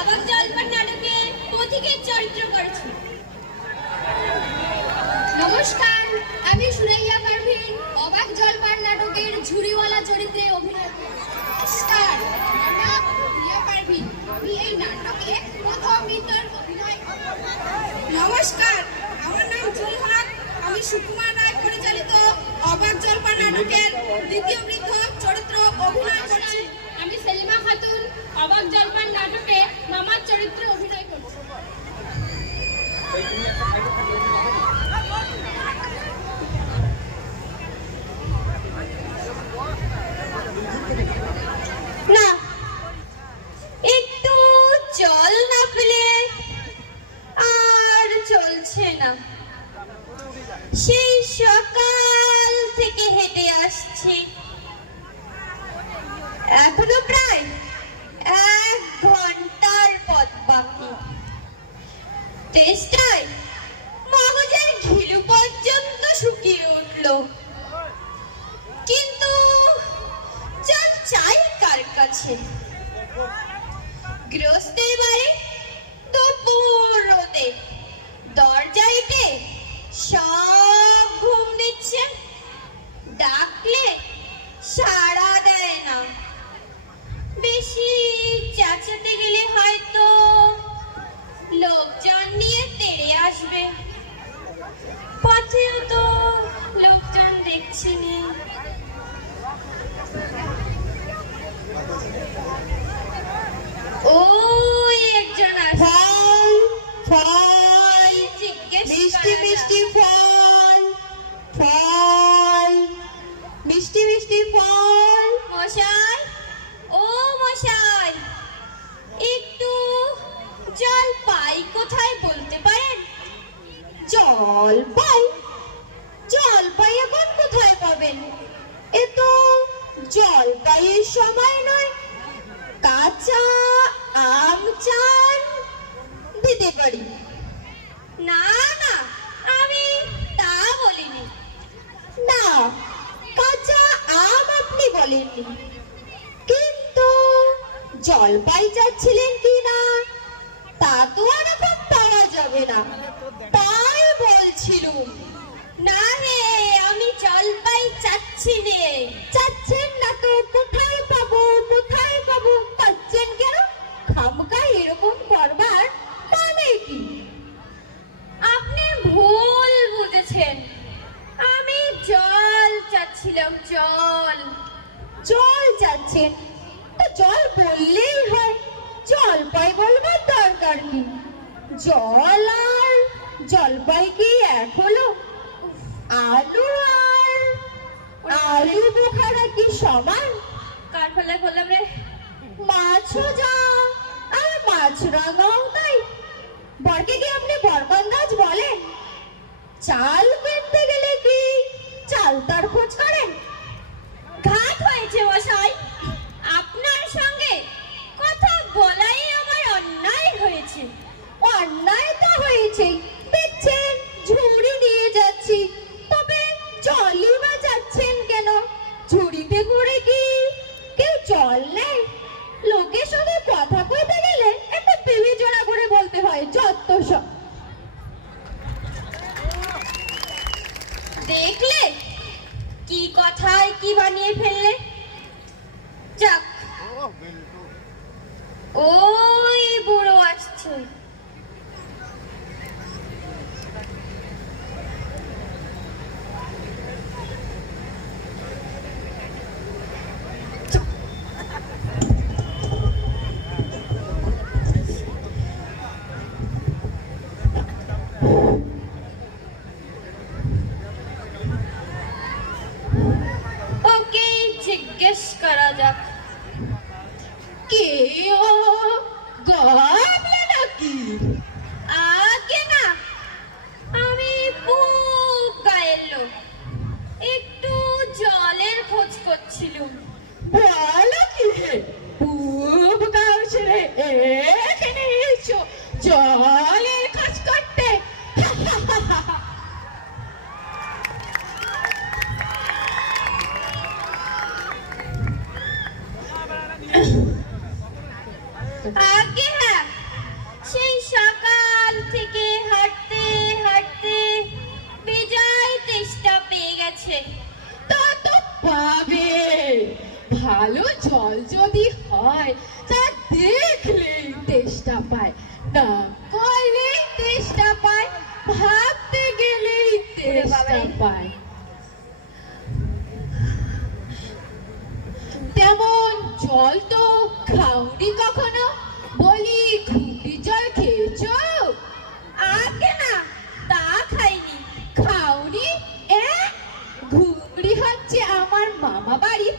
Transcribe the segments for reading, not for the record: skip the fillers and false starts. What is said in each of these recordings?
অবাক জলপান নাটকে পথিকের চরিত্র করেছি। নমস্কার, আমি সুরাইয়া পারভিন অবাক জলপান নাটকের ঝুড়িওয়ালা চরিত্রে অভিনয় করেছি। নমস্কার, আমার প্রিয়া পারভিন, আমি এই নাটকে প্রথম বিদ্যার অভিনয় করেছি। নমস্কার, আমার নাম জুই হক, আমি সুকুমার রায় পরিচালিত অবাক জলপান নাটকের দ্বিতীয় বৃদ্ধ চরিত্র অভিনয় করছি। আমি সেলিমা খাতুন অবাক জলপান নাটকে মামার চরিত্রে অভিনয় করছি। না, একটু জল না পেলে আর চলছে না। সেই সকাল থেকে হেঁটে আসছি, এখনো প্রায় 1 ঘন্টার পথ বাকি। তেষ্টায় মগজের ঘিলু পর্যন্ত শুকিয়ে উঠল, কিন্তু জল চাই কার কাছে? গৃহস্থের বাড়ি দুপুর রোদে, দরজাইতে সব ঘুম দিচ্ছে, ডাকলে সাড়া দেয় না। বেশি চেঁচাতে গেলে হয়তো লোকজন নিয়ে তেড়ে আসবে, পথেও তো লোকজন দেখছি না। ওই একজন আসছে, ফল জিজ্ঞেস মিষ্টি মিষ্টি ফল, ফল মিষ্টি মিষ্টি ফল। মশাই, ও মশাই, একটু জল পাই কোথায় বলতে পারেন? জল পাই? জল পাই এখন কোথায় পাবেন? এ তো জল পাইয়ের সময় নয়। কাঁচা আম চান, দিতে পারি। না না, আমি তা বলিনি। না, কাঁচা আম আপনি বলেননি, কিন্তু জলপাই চাচ্ছিলেন কি না তা তো আর এখন পাওয়া যাবে না, তাই বলছিলুম। না হে, আমি জল পাই চাচ্ছি নে। চাচ্ছেন না তো কোথায় পাবো, কোথায় পাবো? পাচ্ছেন কেন? খামকা এরকম করবার মানে কি? আপনি ভুল বুঝেছেন, আমি জল চাচ্ছিলাম, জল। জল চাচ্ছেন তো জল বললেই হয়, জলপাই বলবার দরকার কি? জল আর জলপাই কি এক হলো? আলু আর আলু বোখারা কি সমান? কার ফেলায় বললাম রে? মাছও যা আর মাছ রাঙাও তাই। বরকে কি আপনি বরকন্দাজ বলেন? চাল কিনতে গেলে কি চাল তার খোঁজ করেন? ঘাট হয়েছে মশাই, আপনার সঙ্গে কথা বলাই আমার অন্যায় হয়েছে। অন্যায় তো হয়েছে, দেখছেন ঝুড়ি নিয়ে যাচ্ছি, তবে জলই বা যাচ্ছেন কেন? ঝুড়িতে করে কি কেউ জল নেয়? লোকের সঙ্গে কথা কইতে গেলে একটা বিবেচনা করে বলতে হয়, যত সব। দেখলে কি কথায় কি বানিয়ে ফেললে? যাক, ওই বুড়ো আসছে। ওকে জিজ্ঞেস করা যাক। কে ও গাবলা নাকি? আগে না, আমি বুক গায়ের লোক, একটু জলের খোঁজ করছিলুম। বলো কি হে? পূব গাঁও ছেড়ে এখানে এসো জলের কাজ করতে? আগে হ্যাঁ, থেকে হাঁটতে হাঁটতে বেজায় তেষ্টা পেয়ে গেছে। তা তো পাবে, ভালো জল যদি হয় তা দেখলেই তেষ্টা পায়, না করলেই তেষ্টা পায়, ভাবতে গেলেই তেষ্টা পায়। তেমন জল তো খাওনি কখনো? বলি ঘুগনি জল খেয়েছো? আগে না, তা খাইনি। খাওনি? ঘুগড়ি হচ্ছে আমার মামা বাড়ির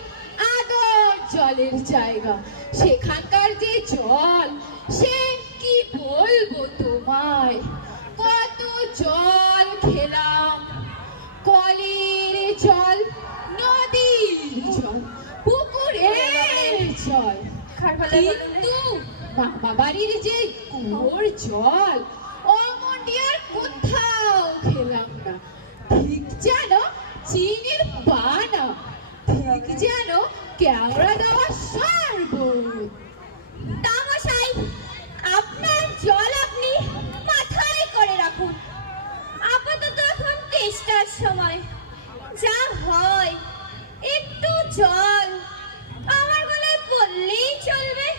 আদর জলের জায়গা। সেখানকার যে জল, সে কি বলবো তোমায়। কত জল খেলাম, কলের জল, নদীর জল, পুকুরের জল, কিন্তু মামা বাড়ির যে কুয়োর জল অমনি আর কোথাও খেলাম না। ঠিক যেন চিনির পানা, ঠিক যেন কেওড়া দেওয়া শরবত। তামশাই, আপনার জল আপনি মাথায় করে রাখুন। আপাতত এখন তেষ্টার সময়, যা হয় একটু জল আমার গলায় পড়লেই চলবে।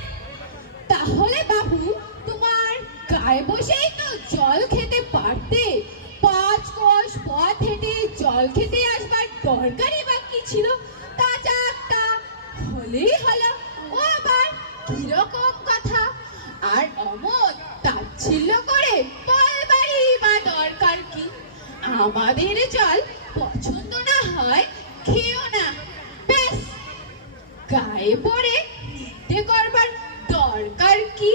তাহলে বাবু, তোমার গায়ে বসেই তো জল খেতে পারতে। 5 কোষ পথ হেঁটে জল খেতে আসবার দরকারই বা কি ছিল? তা যাকটা হলেই হলো। ও আবার কিরকম কথা! আর অমন তাচ্ছিল্য করে বলবারই বা দরকার কি? আমাদের জল পছন্দ না হয় খেও না, ব্যাস। গায়ে পড়ে নিতে করবার দরকার কি?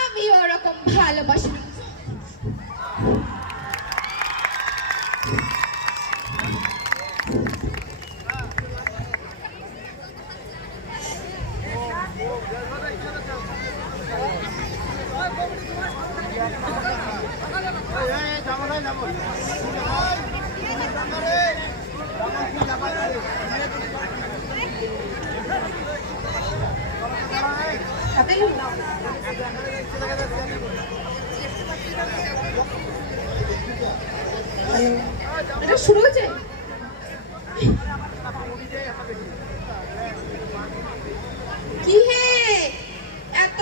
আমি ওরকম ভালোবাসি না। এটা শুরু হয়েছে? কি হে, এত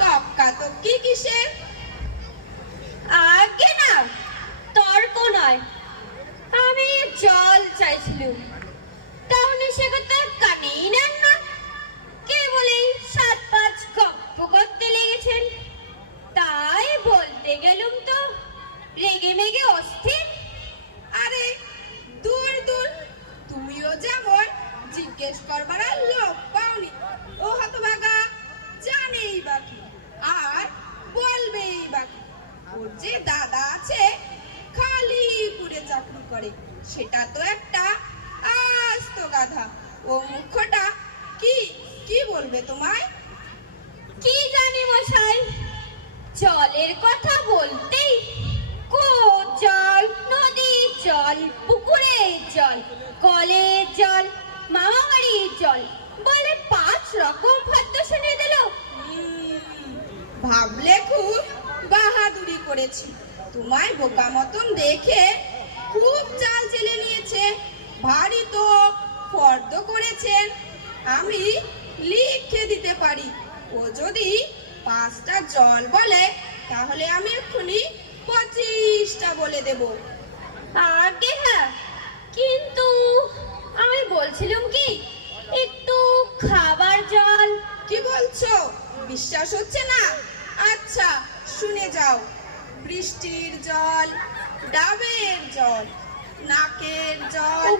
তক্কাতক্কি কিসের? আগে না, তর্ক নয়, আমি জল চাইছিলাম। তাহলে সে কথা কানেই নেন না, কেবল এই 7-5 গপ্প করতে লেগেছেন। তাই বলতে গেলুম তো রেগে মেগে অস্থির। আরে দূর দূর, তুমিও যেমন জিজ্ঞেস করবার আর লোক পাওনি। ও হতভাগা জানেই বাকি, আর বলবেই বাকি। ওর যে দাদা আছে, খালিপুরে চাকরি করে, সেটা তো একটা আস্ত গাধা। ও মুখ্যটা কি কি বলবে তোমায়? কি জানি মশাই, জলের কথা বলতেই কুয়োর জল, নদীর জল, পুকুরের জল, কলের জল, মামা বাড়ির জল বলে 5 রকম খাদ্য শুনে দিল। ভাবলে খুব বাহাদুরি করেছি। তোমায় বোকা মতন দেখে খুব চাল চেলে নিয়েছে, ভারী তো ফর্দ করেছেন। আমি লিখে দিতে পারি। ও যদি 5টা জল বলে, তাহলে আমি এক্ষুনি 25টা বলে দেব। আগে হ্যাঁ, কিন্তু আমি বলছিলাম কি, একটু খাবার জল। কি বলছো? বিশ্বাস হচ্ছে না? আচ্ছা শুনে যাও। বৃষ্টির জল, ডাবের জল, নাকের জল,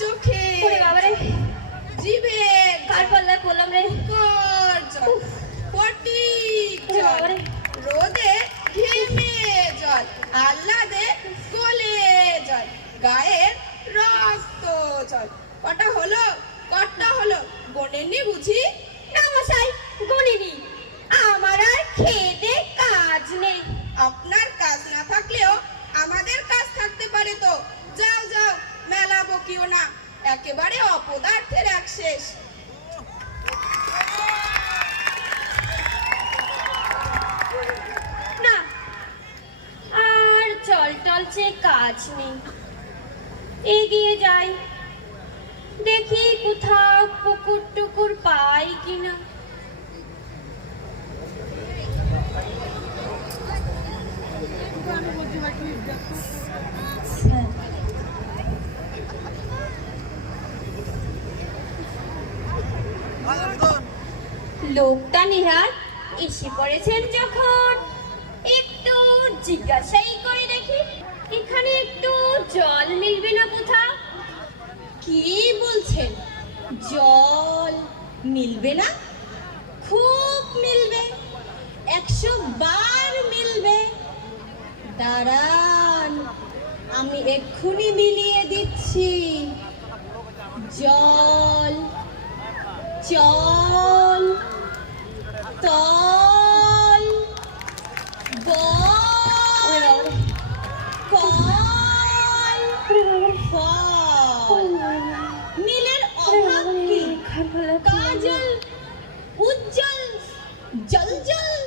চোখের ওরে বাবারে, জিভের কার পাল্লায় পড়লাম রে। কর জল, পটির ওরে জল, বাবারে, রোদে ঘেমে জল, আহ্লাদে গলে জল, গায়ের রক্ত জল। কটা হলো? কটা হলো? গোনেননি বুঝি? না মশাই, গুনিনি। আমার আর খেতে কাজ নেই। আপনার কাজ না থাকলেও আমাদের কাজ থাকতে পারে তো। যাও যাও, মেলা বকিও না, একেবারে অপদার্থের এক শেষ। কাজ নেই। এগিয়ে যাই, দেখি কোথাও পুকুর টুকুর পাই কিনা। লোকটা নিহার এসে পড়েছেন যখন একটু জিজ্ঞাসাই করে দেখি, এখানে একটু জল মিলবে না কোথাও? কি বলছেন? জল মিলবে না? খুব মিলবে, 100 বার মিলবে। দাঁড়ান, আমি এক্ষুনি মিলিয়ে দিচ্ছি। জল, চল, তল, বল, কল, ফল। মিলের অভাব কি? কাজল, উজ্জ্বল, জলজল,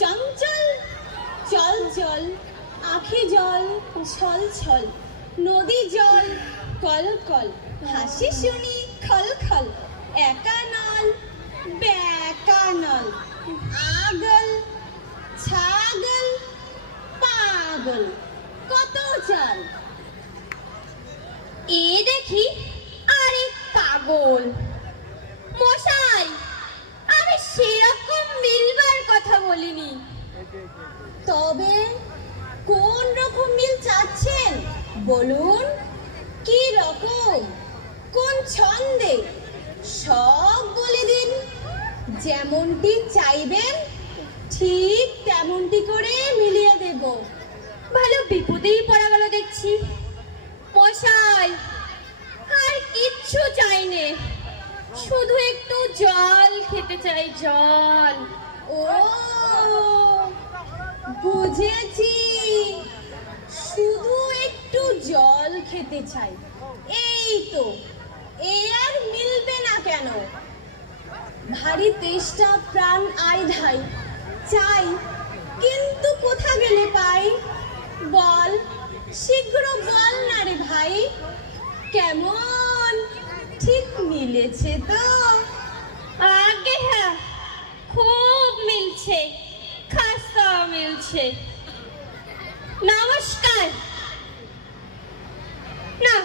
চঞ্চল, চলচল, আখি জল, ছল ছল, নদী জল, কল কল, হাসি শুনি খল খল, একা নল, বেকা নল, আগল, ছাগল, পাগল, কত চাল। এ দেখি আরে পাগল মশাই, আমি সেরকম মিলবার কথা বলিনি। তবে কোন রকম মিল চাচ্ছেন বলুন? কি রকম, কোন ছন্দে, সব বলে দিন। যেমনটি চাইবেন ঠিক তেমনটি করে মিলিয়ে দেব। ভালো বিপদেই পড়া গেল দেখছি মশাই। আর কিচ্ছু চাই নে, শুধু একটু জল খেতে চাই, জল। ও বুঝেছি, শুধু একটু জল খেতে চাই। এই তো, এ আর মিলবে না কেন? ভারী তেষ্টা, প্রাণ আই ধাই, চাই কিন্তু কোথা গেলে পাই? বল, শীঘ্র বল না রে ভাই। কেমন, ঠিক মিলেছে তো? আগে হ্যাঁ, খুব মিলছে, খাসা মিলছে। নমস্কার। না,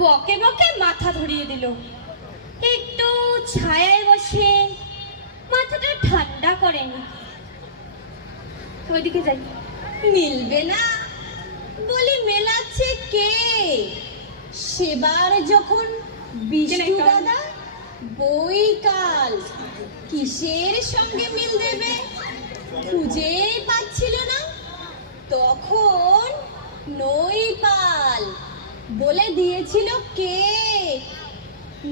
বকে বকে মাথা ধরিয়ে দিল। একটু ছায়ায় বসে মাথাটা ঠান্ডা করেনি। ওইদিকে যাই। মিলবে না বলি মেলাচ্ছে কে? সেবার যখন বিষ্ণু দাদা বৈকাল কিসের সঙ্গে মিল দেবে খুঁজে পাচ্ছিল না, তখন নৈপাল বলে দিয়েছিল। কে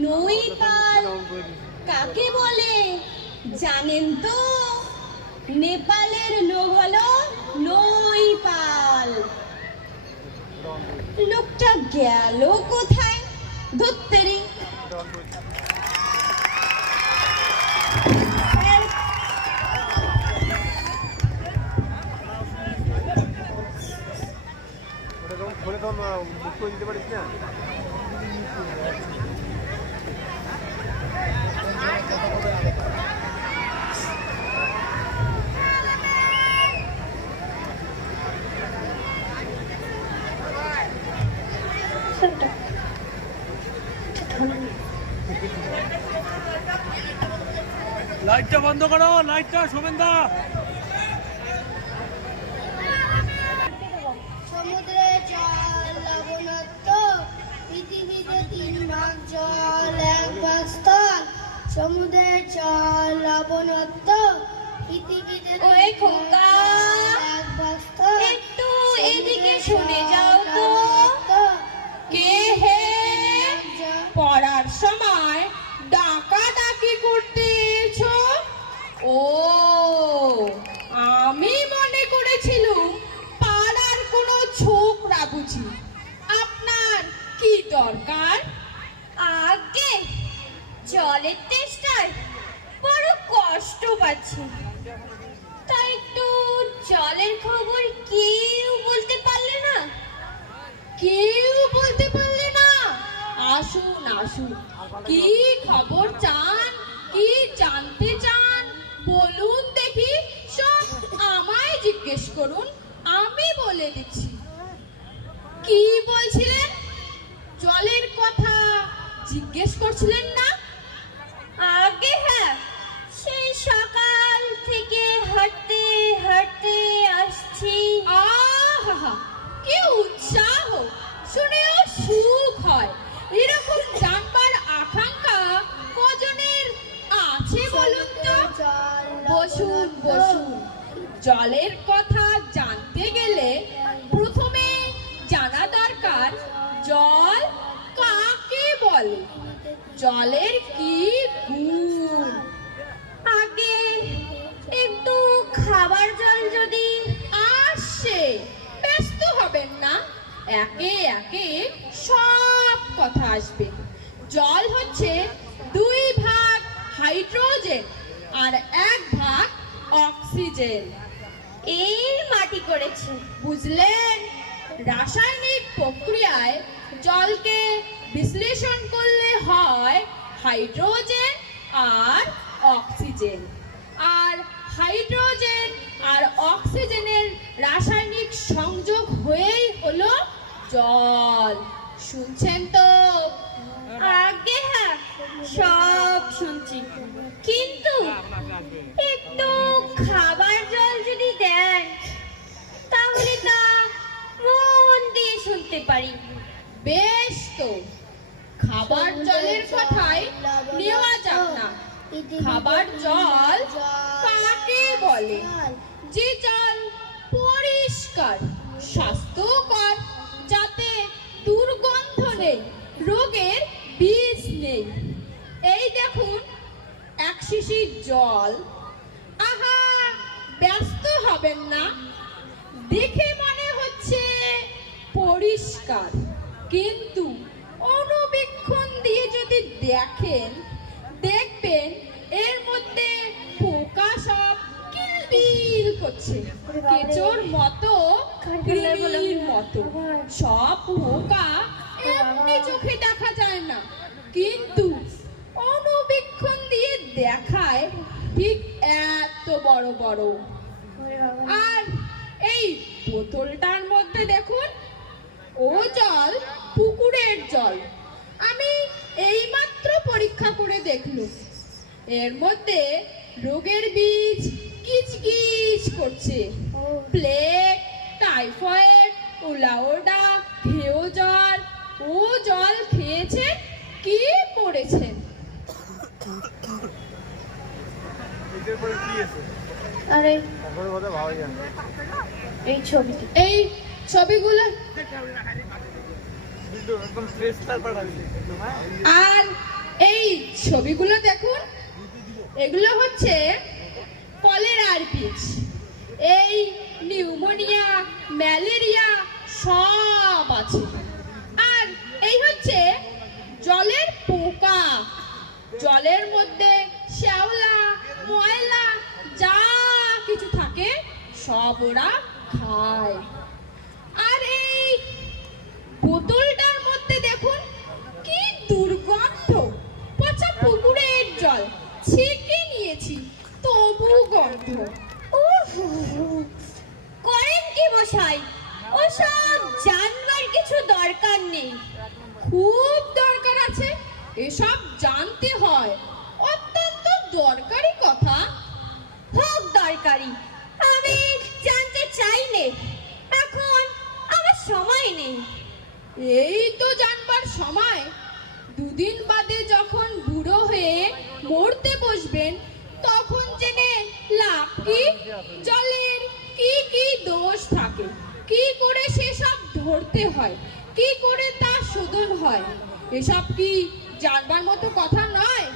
নৈপাল কাকে বলে জানেন তো? নেপালের লোক হলো নৈপাল। লোকটা গেল কোথায়? ধত্তেরি। মুখ করে দিতে পারিস না? লাইটটা বন্ধ করো, লাইটটা শোভেন্দা। সমুদ্রের জল লবণাক্ত, পৃথিবীতে 3 ভাগ জল 1 ভাগ স্থল। সমুদ্রের জল লবণাক্ত, পৃথিবীতে ওরে খোকা, 1 ভাগ স্থল। একটু এদিকে শুনে যাও তো। কে হে? পড়ার সময় ডাকাডাকি করতে এসো? ও, আমি মনে করেছিলুম পাড়ার কোনো ছোকরা বুঝি। আপনার কি দরকার? আগে জলের তেষ্টায় বড় কষ্ট পাচ্ছি, তাই একটু জলের খবর কেউ বলতে পারলে না? কেউ বলতে পারলে না? আসুন আসুন, কি খবর চান, কি জানতে চান বলুন দেখি। সব আমায় জিজ্ঞেস করুন, আমি বলে দিচ্ছি। কি বলছিলেন? জলের কথা জিজ্ঞেস করছিলেন না? আগে হ্যাঁ, সেই সকাল থেকে হাঁটতে হাঁটতে আসছি। আহা, কি উৎসাহ! শুনেও সুখ হয়। এরকম জানবার আকাঙ্ক্ষা কজনের আছে বলুন তো? বসুন বসুন। জলের কথা জানতে গেলে প্রথমে জানা দরকার জল কাকে বলে, জলের কি গুণ। আগে একটু খাবার জল যদি আসে, ব্যস্ত হবেন না, একে একে সব কথা আসবে। জল হচ্ছে 2 ভাগ হাইড্রোজেন আর 1 ভাগ অক্সিজেন। এর মাটি করেছে। বুঝলেন? রাসায়নিক প্রক্রিয়ায় জলকে বিশ্লেষণ করলে হয় হাইড্রোজেন আর অক্সিজেন। আর হাইড্রোজেন আর অক্সিজেনের রাসায়নিক সংযোগ হয়েই হলো জল। শুনছেন তো? আগে হ্যাঁ, সব শুনছি, কিন্তু একটু খাবার জল যদি দেন তাহলে তা মন দিয়ে শুনতে পারি। বেশ তো, খাবার জলের কথাই নেওয়া যাক না। খাবার জল কাকে বলে? যে জল পরিষ্কার, স্বাস্থ্যকর, যাতে দুর্গন্ধ নেই, রোগের বীজ নেই। এই দেখুন 1 শিশির জল। আহা, ব্যস্ত হবেন না, দেখে মনে হচ্ছে পরিষ্কার, কিন্তু অনুবীক্ষণ দিয়ে যদি দেখেন, দেখবেন এর মধ্যে পোকা সব কিলবিল করছে, কেঁচোর মতো, কৃমির মতো। সব পোকা এমনি চোখে দেখা যায় না, কিন্তু অনুবীক্ষণ দিয়ে দেখায় ঠিক এত বড় বড়। আর এই বোতলটার মধ্যে দেখুন, ও জল পুকুরের জল। আমি এইমাত্র পরীক্ষা করে দেখলুম, এর মধ্যে রোগের বীজ কিচকিচ করছে। প্লেগ, টাইফয়েড, উলাওডা, ঘেউ জ্বর। ও জল খেয়েছেন কি পড়েছেন? এটার পরে কি আছে? আরে তারপরে কথা ভাবা যায় না। এই ছবিটি, এই ছবিগুলো কিন্তু একদম ফ্রেশ তারপর আর এই ছবিগুলো দেখুন, এগুলো হচ্ছে কলেরার বীজ। এই নিউমোনিয়া, ম্যালেরিয়া সব আছে। আর এই হচ্ছে জলের পোকা। জলের মধ্যে শ্যাওলা, ময়লা যা কিছু থাকে সব ওরা খায়। আর এই বোতলটার মধ্যে দেখুন কি দুর্গন্ধ, পচা পুকুরের জল, ছেঁকে নিয়েছি তবু গন্ধ। উফ, করেন কি মশাই? ওসব জানবার কিছু দরকার নেই। খুব দরকার আছে, এসব জানতে হয়, অত্যন্ত দরকারি কথা। হোক দরকারি, আমি জানতে চাই নে, এখন আমার সময় নেই। এই তো জানবার সময়। 2 দিন বাদে যখন বুড়ো হয়ে মরতে বসবেন, তখন জেনে লাভ কি? জলের কি কি দোষ থাকে, কি করে সেসব ধরতে হয়, কি করে তা শোধন হয়, এসব কি জানবার মতো কথা নয়?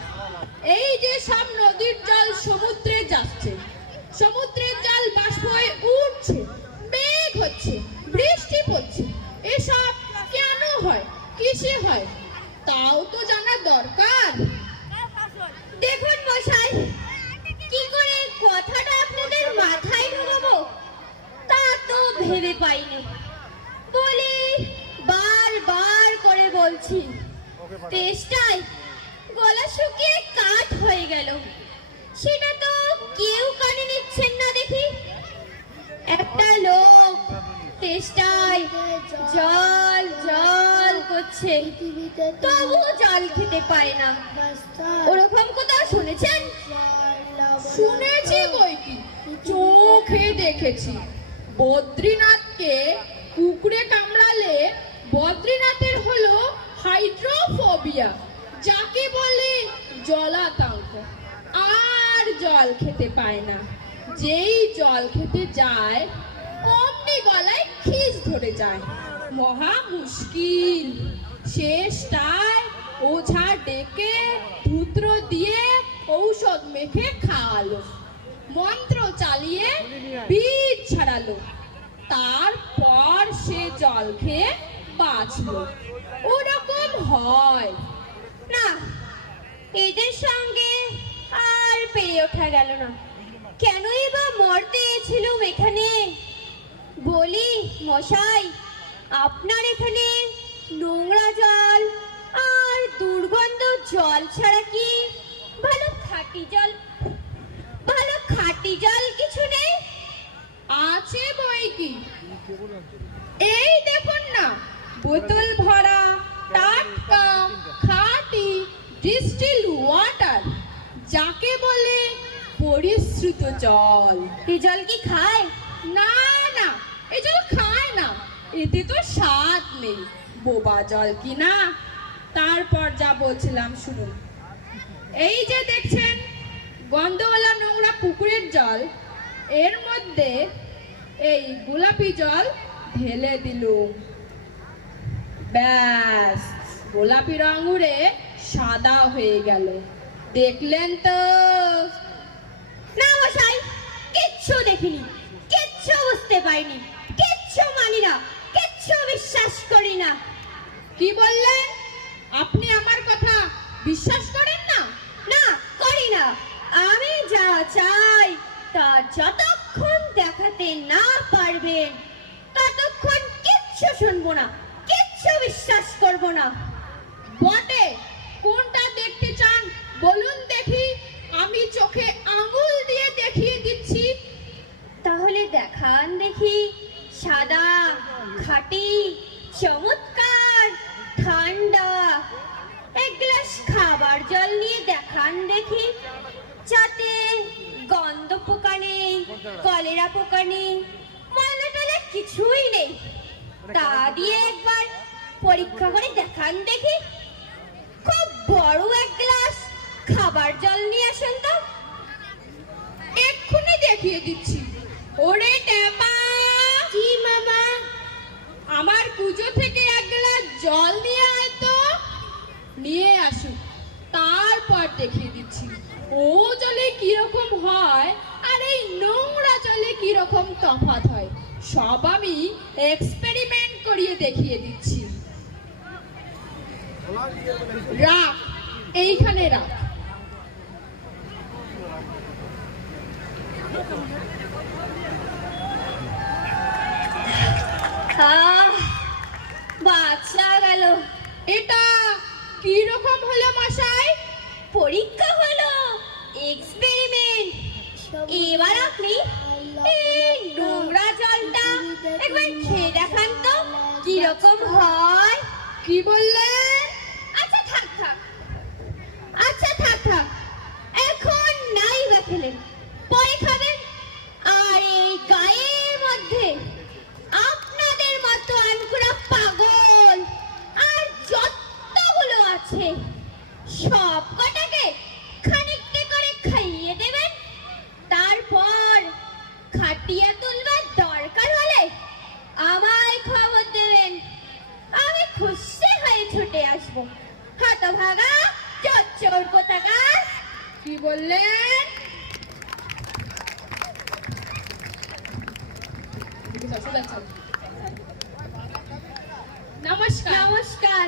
এই যে সব নদীর জল সমুদ্রে যাচ্ছে, সমুদ্রের জল বাষ্প হয়ে উঠছে, মেঘ হচ্ছে, বৃষ্টি পড়ছে, এসব কেন হয়, কিসে হয়, তাও তো জানা দরকার। দেখুন মশাই, কি করে কথাটা আপনাদের মাথায় ঢোকাবো তা তো ভেবে পাইনি। বলি বলছি ওকে পাঠাও। তেষ্টায় গলা শুকিয়ে কাঠ হয়ে গেল, সেটা তো কেউ কানে নিচ্ছেন না দেখি। একটা লোক তেষ্টায় জল জল করছে, তবু জল খেতে পায় না। ওরকম কোথাও শুনেছেন? শুনেছি বই কি, চোখে দেখেছি। বদ্রীনাথকে কুকুরে কামড়ালে বদ্রীনাথের হলো হাইড্রোফোবিয়া, যাকে বলে জলাতঙ্ক, আর জল খেতে পায় না। যেই জল খেতে যায় অমনি গলায় খিস ধরে যায়, মহা মুশকিল। শেষটায় ওঝা ডেকে ধূত্র দিয়ে ঔষধ মেখে খাওয়ালো, মন্ত্র চালিয়ে বীজ ছাড়ালো, তারপর সে জল খেয়ে বাঁচলো। ওরকম হয় না, এদের সঙ্গে আর পেরে ওঠা গেল না। কেনই বা মরতে এছিলুম এখানে? বলি মশাই, আপনার এখানে নোংরা জল আর দুর্গন্ধ জল ছাড়া কি ভালো খাঁটি জল কিছু নেই? আছে বই কি, এই দেখুন না, বোতল ভরা টাটকা খাঁটি ডিস্টিল ওয়াটার, যাকে বলে পরিশ্রুত জল। এই জল কি খায়? না না, এই জল খায় না, এতে তো স্বাদ নেই, বোবা জল কি না। তারপর যা বলছিলাম শুনুন। এই যে দেখছেন গন্ধওয়ালা নোংরা পুকুরের জল, এর মধ্যে এই গোলাপি জল ঢেলে দিলুম, ব্যাস গোলাপি রং উড়ে সাদা হয়ে গেল। দেখলেন তো? না মশাই, কিচ্ছু দেখিনি, কিচ্ছু বুঝতে পাইনি, কিচ্ছু মানি না, কিচ্ছু বিশ্বাস করি না। কি বললেন? আপনি আমার কথা বিশ্বাস করেন না? না, করি না। আমি যা চাই তা যতক্ষণ দেখাতে না পারবেন ততক্ষণ কিচ্ছু শুনবো না, কিচ্ছু বিশ্বাস করব না। বটে, কোনটা দেখতে চান বলুন দেখি, আমি চোখে আঙুল দিয়ে দেখিয়ে দিচ্ছি। তাহলে দেখান দেখি, সাদা খাঁটি চমৎকার ঠান্ডা এক গ্লাস খাবার জল নিয়ে দেখান দেখি, যাতে গন্ধ পোকা নেই, কলেরা পোকা নেই, ময়লা টলা কিছুই নেই। তা দিয়ে একবার পরীক্ষা করে দেখান দেখি। খুব বড় এক গ্লাস খাবার জল নিয়ে আসুন তো। এক্ষুনি দেখিয়ে দিচ্ছি। ওরে টেপা, কি মামা? আমার পুজো থেকে এক গ্লাস জল নিয়ে আয় তো। নিয়ে আসুক, তারপর দেখিয়ে দিচ্ছি ও জলে কিরকম হয় আর এই নোংরা জলে কিরকম তফাৎ হয়। সব আমি এক্সপেরিমেন্ট করিয়ে দেখিয়ে দিচ্ছি। রাখ, এইখানে রাখ। বাচ্চা গেল। এটা কি রকম হলো মশাই? পরীক্ষা হলো, এক্সপেরিমেন্ট। এবার আপনি এই নোংরা জলটা একবার খেয়ে দেখান তো কি রকম হয়। কি বললেন? আচ্ছা থাক থাক, আচ্ছা থাক থাক, এখন নাই বা খেলেন, পরে খাবেন। আর এই গায়ের মধ্যে আপনাদের মতো আনকুরা পাগল আর যতগুলো আছে সব কটাকে খানিকটা করে খাইয়ে দেবেন। তারপর খাটিয়া তুলবার দরকার হলে আমায় খবর দেবেন, আমি খুশি হয়ে ছুটে আসবো। হতভাগা চোর কোথাকার। কি বললেন? নমস্কার। নমস্কার।